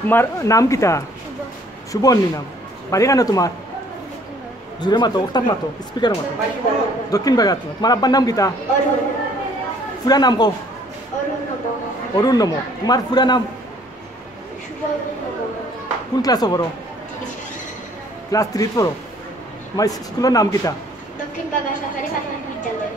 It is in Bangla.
তোমার নাম কিতা? শুভর্ণী নাম। বাড়ি কেন তোমার? জুড়ে মাতো, ওটাত মাতো, স্পিকারে মাতো। দক্ষিণ বাগাত। তোমার আব্বার নাম কিতা? পুরা নাম কো? অরুণ নম। তোমার পুরা নাম? কোন ক্লাসও পড়ো? ক্লাস 3 পড়ো। তোমার স্কুলের নাম কিতা? দক্ষিণ বাগা সরকারি প্রাথমিক বিদ্যালয়।